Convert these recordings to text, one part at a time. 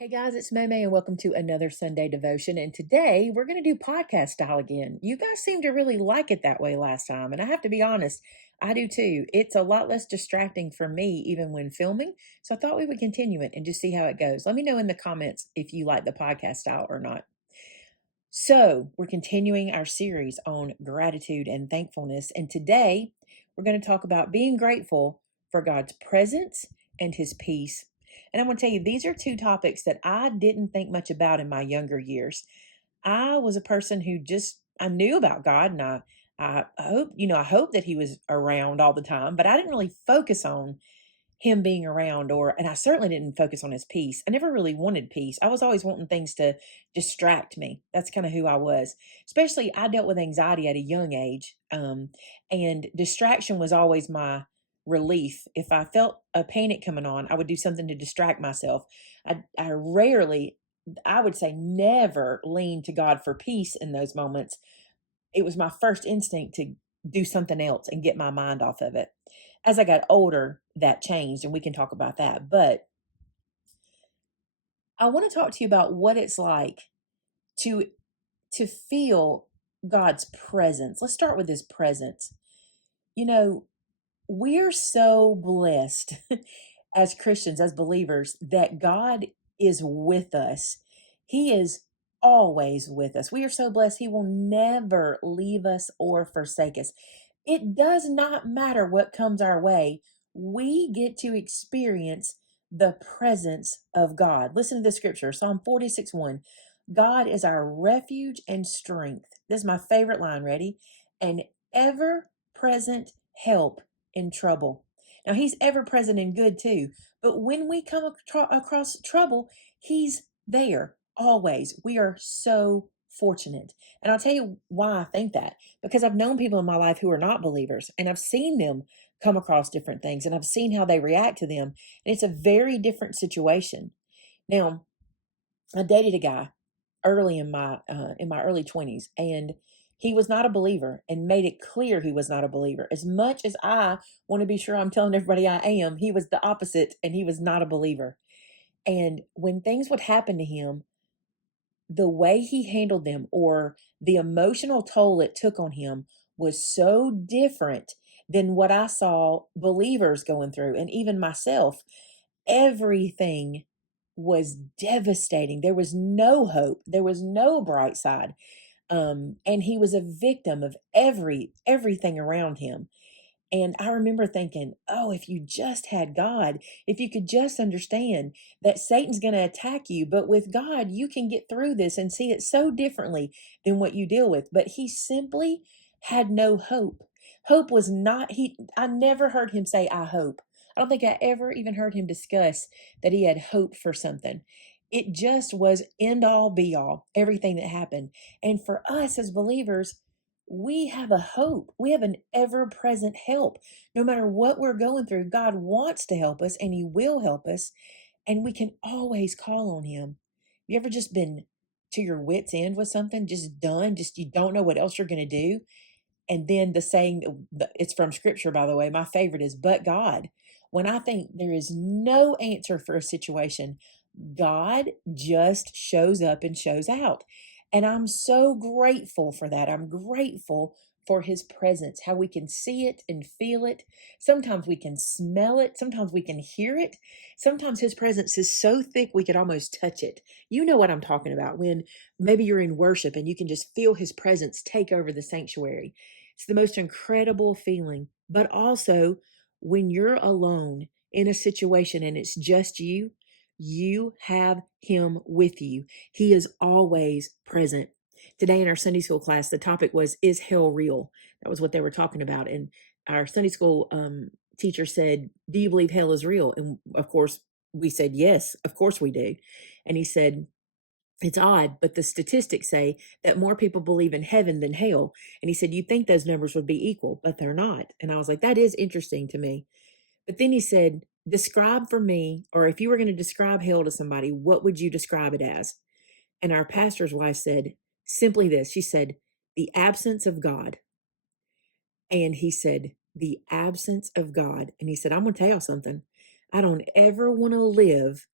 Hey guys, it's Maymay and welcome to another Sunday devotion. And today we're going to do podcast style again. You guys seem to really like it that way last time. And I have to be honest, I do too. It's a lot less distracting for me even when filming. So I thought we would continue it and just see how it goes. Let me know in the comments if you like the podcast style or not. So we're continuing our series on gratitude and thankfulness. And today we're going to talk about being grateful for God's presence and his peace. And I want to tell you, these are two topics that I didn't think much about in my younger years. I was a person who I knew about God and I hope that he was around all the time, but I didn't really focus on him being around and I certainly didn't focus on his peace. I never really wanted peace. I was always wanting things to distract me. That's kind of who I was. Especially I dealt with anxiety at a young age. And distraction was always my relief. If I felt a panic coming on, I would do something to distract myself. I rarely, I would say never lean to God for peace in those moments. It was my first instinct to do something else and get my mind off of it. As I got older, that changed, and we can talk about that. But I want to talk to you about what it's like to to feel God's presence. Let's start with his presence. You know, we're so blessed as Christians, as believers, that God is with us. He is always with us. We are so blessed. He will never leave us or forsake us. It does not matter what comes our way. We get to experience the presence of God. Listen to the scripture, Psalm 46:1. God is our refuge and strength. This is my favorite line. Ready? An ever present help in trouble. Now, he's ever present in good too, but when we come across trouble, he's there always. We are so fortunate. And I'll tell you why I think that, because I've known people in my life who are not believers and I've seen them come across different things and I've seen how they react to them. And it's a very different situation. Now, I dated a guy early in my early 20s, and he was not a believer and made it clear he was not a believer. As much as I want to be sure I'm telling everybody I am, he was the opposite and he was not a believer. And when things would happen to him, the way he handled them or the emotional toll it took on him was so different than what I saw believers going through and even myself. Everything was devastating. There was no hope. There was no bright side. And he was a victim of everything around him. And I remember thinking, oh, if you just had God, if you could just understand that Satan's going to attack you, but with God, you can get through this and see it so differently than what you deal with. But he simply had no hope. Hope was not, I never heard him say, I hope. I don't think I ever even heard him discuss that he had hope for something. It just was end all be all, everything that happened. And for us as believers, we have a hope. We have an ever present help. No matter what we're going through, God wants to help us and he will help us. And we can always call on him. You ever just been to your wits' end with something, just done, just you don't know what else you're going to do? And then the saying, it's from scripture, by the way, my favorite is, but God. When I think there is no answer for a situation, God just shows up and shows out. And I'm so grateful for that. I'm grateful for his presence, how we can see it and feel it. Sometimes we can smell it. Sometimes we can hear it. Sometimes his presence is so thick we could almost touch it. You know what I'm talking about when maybe you're in worship and you can just feel his presence take over the sanctuary. It's the most incredible feeling. But also, when you're alone in a situation and it's just you have him with you. He is always present. Today in our Sunday school class, the topic was, is hell real? That was what they were talking about. And our Sunday school teacher said, do you believe hell is real? And of course, we said, yes, of course we do. And he said, it's odd, but the statistics say that more people believe in heaven than hell. And he said, you'd think those numbers would be equal, but they're not. And I was like, that is interesting to me. But then he said, describe for me, or if you were going to describe hell to somebody, what would you describe it as? And our pastor's wife said simply this. She said, the absence of God. And he said, the absence of God. And he said, I'm going to tell you something. I don't ever want to live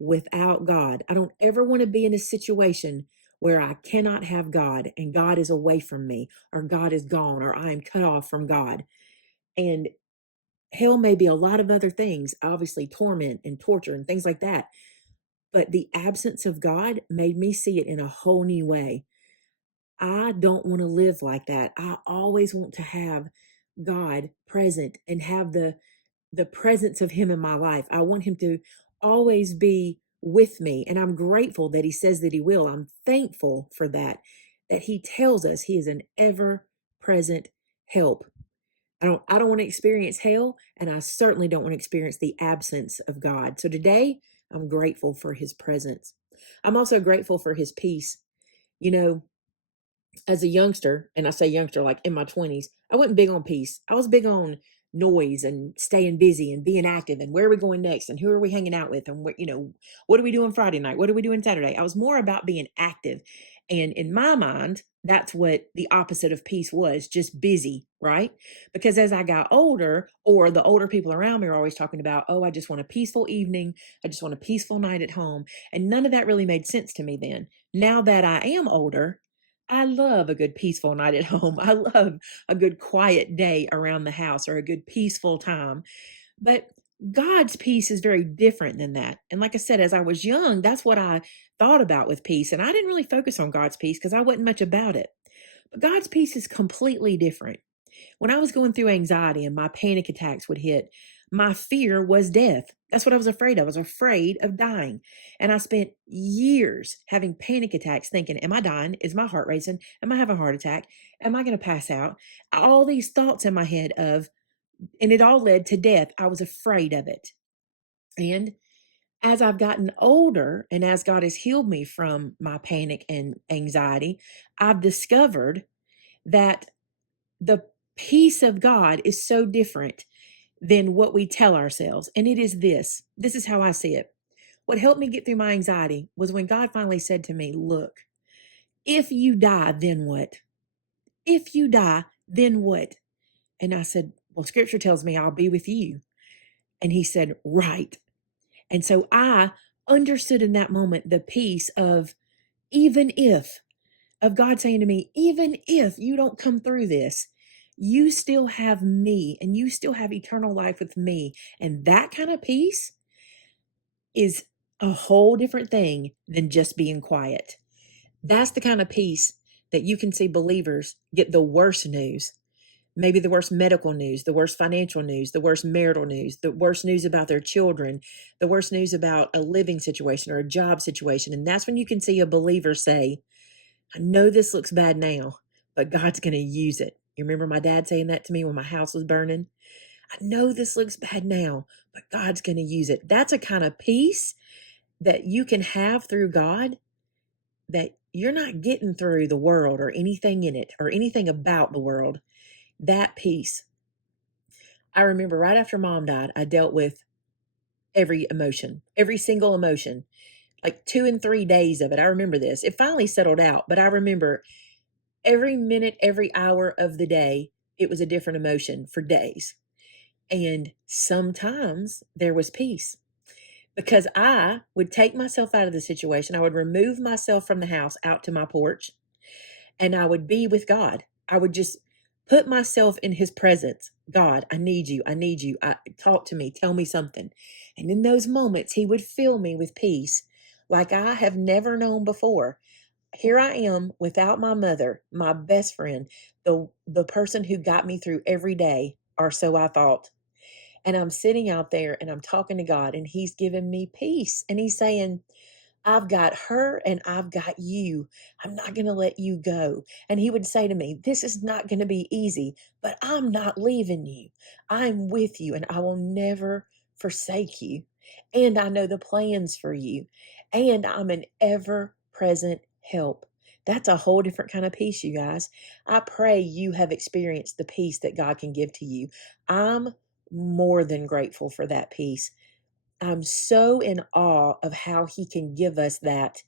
without God. I don't ever want to be in a situation where I cannot have God and God is away from me, or God is gone, or I am cut off from God. And hell may be a lot of other things, obviously torment and torture and things like that. But the absence of God made me see it in a whole new way. I don't want to live like that. I always want to have God present and have the presence of him in my life. I want him to always be with me, and I'm grateful that he says that he will. I'm thankful for that he tells us he is an ever present help. I don't want to experience hell, and I certainly don't want to experience the absence of God. So today, I'm grateful for his presence. I'm also grateful for his peace. You know, as a youngster, and I say youngster like in my 20s, I wasn't big on peace. I was big on noise and staying busy and being active and where are we going next and who are we hanging out with and what are we doing Friday night? What are we doing Saturday? I was more about being active. And in my mind, that's what the opposite of peace was, just busy, right? Because as I got older, or the older people around me are always talking about, oh, I just want a peaceful evening. I just want a peaceful night at home. And none of that really made sense to me then. Now that I am older, I love a good peaceful night at home. I love a good quiet day around the house or a good peaceful time. But God's peace is very different than that. And like I said, as I was young, that's what I thought about with peace. And I didn't really focus on God's peace because I wasn't much about it. But God's peace is completely different. When I was going through anxiety and my panic attacks would hit, my fear was death. That's what I was afraid of. I was afraid of dying. And I spent years having panic attacks thinking, am I dying? Is my heart racing? Am I having a heart attack? Am I going to pass out? All these thoughts in my head and it all led to death. I was afraid of it. And as I've gotten older and as God has healed me from my panic and anxiety, I've discovered that the peace of God is so different than what we tell ourselves. And it is this is how I see it. What helped me get through my anxiety was when God finally said to me, look, if you die, then what? If you die, then what? And I said, well, scripture tells me I'll be with you. And he said, right. And so I understood in that moment the peace of even if, of God saying to me, even if you don't come through this, you still have me and you still have eternal life with me. And that kind of peace is a whole different thing than just being quiet. That's the kind of peace that you can see believers get the worst news. Maybe the worst medical news, the worst financial news, the worst marital news, the worst news about their children, the worst news about a living situation or a job situation. And that's when you can see a believer say, I know this looks bad now, but God's going to use it. You remember my dad saying that to me when my house was burning? I know this looks bad now, but God's going to use it. That's a kind of peace that you can have through God that you're not getting through the world or anything in it or anything about the world. That peace. I remember right after mom died, I dealt with every emotion, every single emotion, like 2 and 3 days of it. I remember this. It finally settled out, but I remember every minute, every hour of the day, it was a different emotion for days. And sometimes there was peace because I would take myself out of the situation. I would remove myself from the house out to my porch and I would be with God. I would just put myself in his presence. God, I need you. I need you. Talk to me. Tell me something. And in those moments, he would fill me with peace like I have never known before. Here I am without my mother, my best friend, the person who got me through every day, or so I thought. And I'm sitting out there and I'm talking to God and he's giving me peace. And he's saying, I've got her and I've got you. I'm not going to let you go. And he would say to me, this is not going to be easy, but I'm not leaving you. I'm with you and I will never forsake you. And I know the plans for you. And I'm an ever present help. That's a whole different kind of peace, you guys. I pray you have experienced the peace that God can give to you. I'm more than grateful for that peace. I'm so in awe of how he can give us that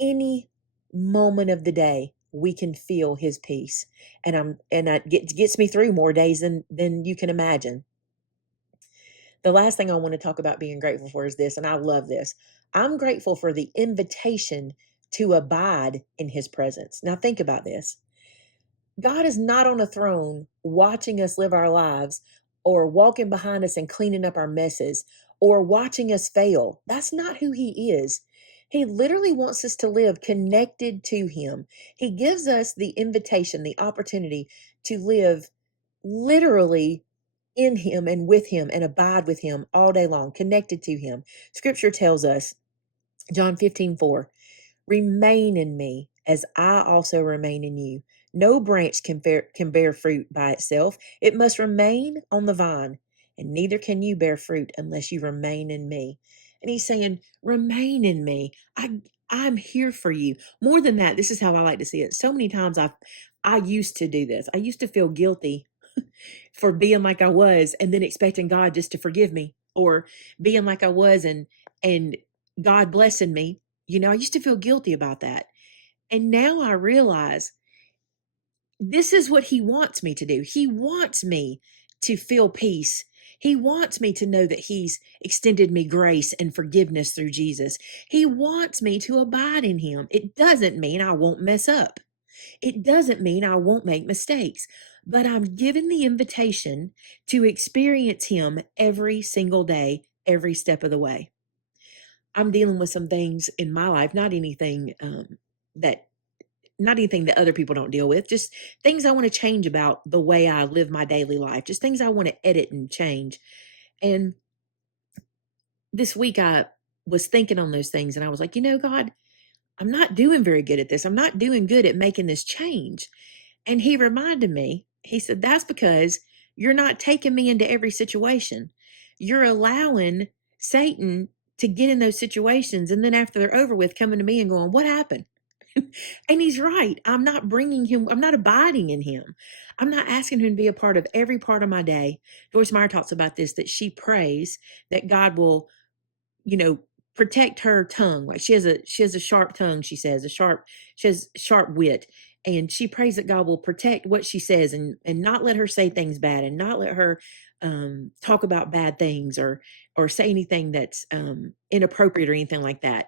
any moment of the day. We can feel his peace, and that gets me through more days than you can imagine. The last thing I want to talk about being grateful for is this, and I love this. I'm grateful for the invitation to abide in his presence. Now, think about this. God is not on a throne watching us live our lives or walking behind us and cleaning up our messes or watching us fail. That's not who he is. He literally wants us to live connected to him. He gives us the invitation, the opportunity to live literally in him and with him and abide with him all day long, connected to him. Scripture tells us, John 15:4. Remain in me as I also remain in you. No branch can bear fruit by itself. It must remain on the vine, and neither can you bear fruit unless you remain in me. And he's saying, remain in me. I'm here for you. More than that, this is how I like to see it. So many times I used to do this. I used to feel guilty for being like I was and then expecting God just to forgive me, or being like I was and God blessing me. I used to feel guilty about that. And now I realize this is what he wants me to do. He wants me to feel peace. He wants me to know that he's extended me grace and forgiveness through Jesus. He wants me to abide in him. It doesn't mean I won't mess up. It doesn't mean I won't make mistakes, but I'm given the invitation to experience him every single day, every step of the way. I'm dealing with some things in my life, that not anything that other people don't deal with, just things I want to change about the way I live my daily life, just things I want to edit and change. And this week I was thinking on those things and I was like, God, I'm not doing very good at this. I'm not doing good at making this change. And he reminded me, he said, that's because you're not taking me into every situation. You're allowing Satan to get in those situations. And then after they're over with, coming to me and going, what happened? And he's right. I'm not abiding in him. I'm not asking him to be a part of every part of my day. Joyce Meyer talks about this, that she prays that God will, you know, protect her tongue. Like she has a sharp tongue, she says, she has sharp wit. And she prays that God will protect what she says and not let her say things bad and not let her talk about bad things or say anything that's inappropriate or anything like that.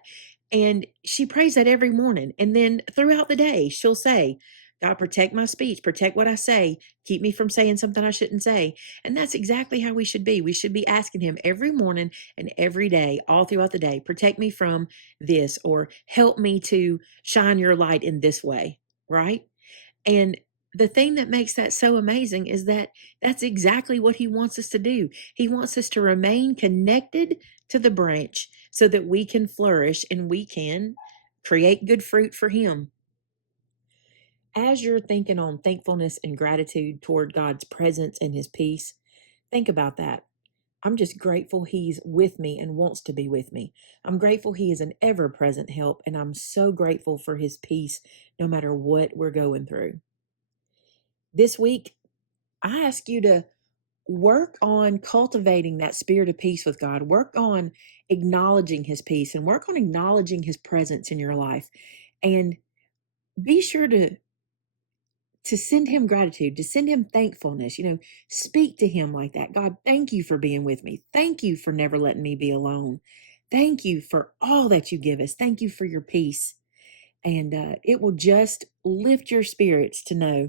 And she prays that every morning. And then throughout the day, she'll say, God, protect my speech, protect what I say, keep me from saying something I shouldn't say. And that's exactly how we should be. We should be asking him every morning and every day, all throughout the day, protect me from this, or help me to shine your light in this way, right? And the thing that makes that so amazing is that that's exactly what he wants us to do. He wants us to remain connected to the branch so that we can flourish and we can create good fruit for him. As you're thinking on thankfulness and gratitude toward God's presence and his peace, think about that. I'm just grateful he's with me and wants to be with me. I'm grateful he is an ever present help, and I'm so grateful for his peace no matter what we're going through. This week, I ask you to work on cultivating that spirit of peace with God. Work on acknowledging his peace and work on acknowledging his presence in your life. And be sure to send him gratitude, to send him thankfulness, speak to him like that. God, thank you for being with me. Thank you for never letting me be alone. Thank you for all that you give us. Thank you for your peace. And it will just lift your spirits to know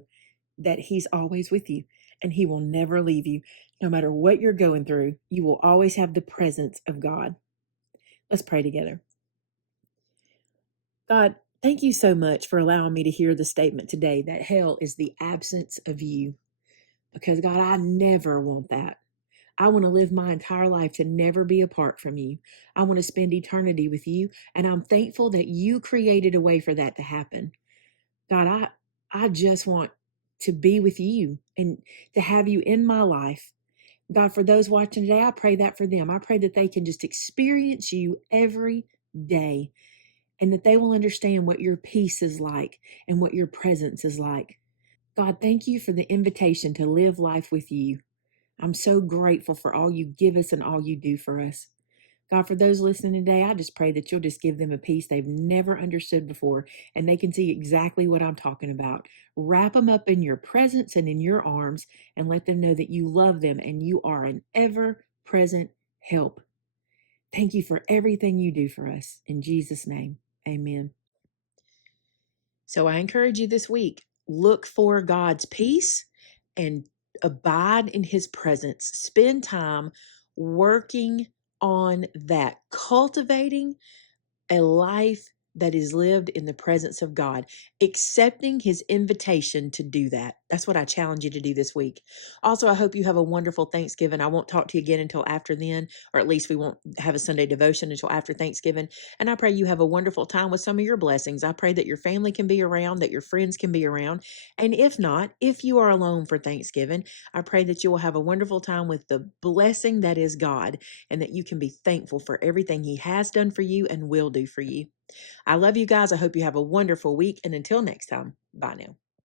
that he's always with you and he will never leave you. No matter what you're going through, you will always have the presence of God. Let's pray together. God, thank you so much for allowing me to hear the statement today that hell is the absence of you. Because God, I never want that. I want to live my entire life to never be apart from you. I want to spend eternity with you. And I'm thankful that you created a way for that to happen. God, I just want to be with you and to have you in my life. God, for those watching today, I pray that for them. I pray that they can just experience you every day and that they will understand what your peace is like and what your presence is like. God, thank you for the invitation to live life with you. I'm so grateful for all you give us and all you do for us. God, for those listening today, I just pray that you'll just give them a peace they've never understood before and they can see exactly what I'm talking about. Wrap them up in your presence and in your arms and let them know that you love them and you are an ever present help. Thank you for everything you do for us. In Jesus' name, amen. So I encourage you this week, look for God's peace and abide in his presence. Spend time working on that, cultivating a life that is lived in the presence of God, accepting his invitation to do that. That's what I challenge you to do this week. Also, I hope you have a wonderful Thanksgiving. I won't talk to you again until after then, or at least we won't have a Sunday devotion until after Thanksgiving. And I pray you have a wonderful time with some of your blessings. I pray that your family can be around, that your friends can be around. And if not, if you are alone for Thanksgiving, I pray that you will have a wonderful time with the blessing that is God, and that you can be thankful for everything he has done for you and will do for you. I love you guys. I hope you have a wonderful week. And until next time, bye now.